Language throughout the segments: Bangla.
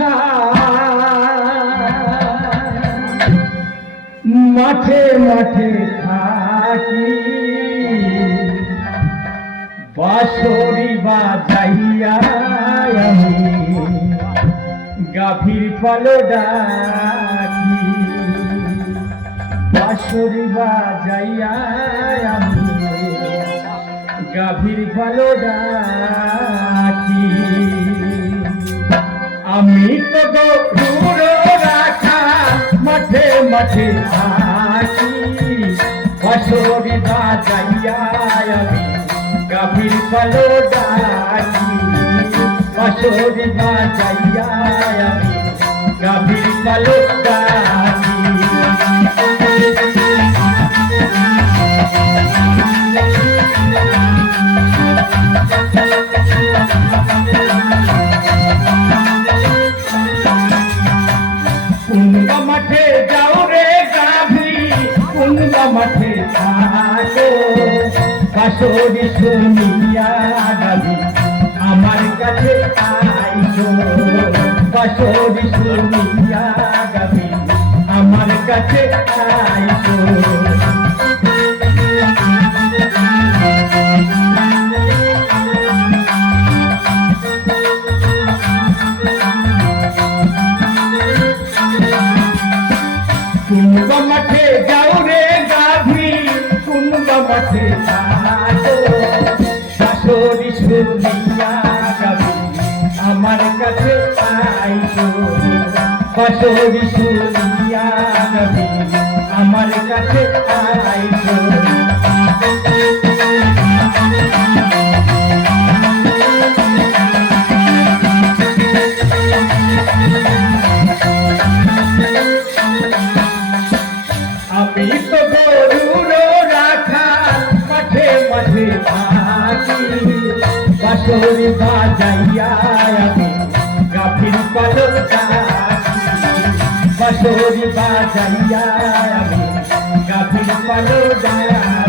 রাখা মাঠে মাঠে থাকি বাঁশরি বাজাইয়া আমি গাভীর পালো ডাকি বাঁশরি বাজাইয়া আমি গাভীর পালো ডাকি আমি তো গরুর রাখা মাঠে মাঠে থাকি বাঁশরি বাজাইয়া আমি গাভীর পালো ডাকি বাঁশরি বাজাইয়া আমি গাভীর পালো ডাকি মাঠে যাও রে গাভী কুন্দা মাঠে থাকো বাঁশরি শুনিয়া গাভী আমার কাছে আইসো বাঁশরি শুনিয়া গাভী আমার কাছে আইসো কুন্দা মাঠে যাও রে গাভী কুন্দা মাঠে থাকো বাঁশরি শুনিয়া গাভী আমার কাছে আইসো বাঁশরি শুনিয়া গাভী আমার কাছে আইসো আমি তো গরুর রাখা মাঠে মাঠে থাকি বাঁশরি বাজাইয়া আমি গাভীর পালো ডাকি বাঁশরি বাজাইয়া আমি গাভীর পালো ডাকি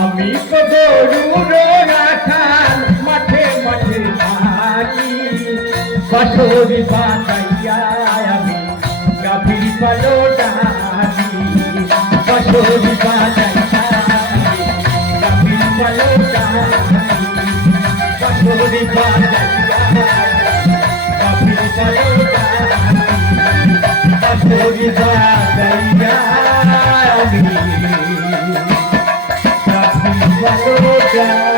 আমি তো গরুর রাখা মাঠে মাঠে থাকি বাঁশরি বাজাইয়া আমি গাভীর পালো ডাকি বাঁশরি বাজাইয়া আমি গাভীর পালো ডাকি বাঁশরি বাজাইয়া গাভীর পালো ডাকি বাঁশরি বাজাইয়া আমি Bye.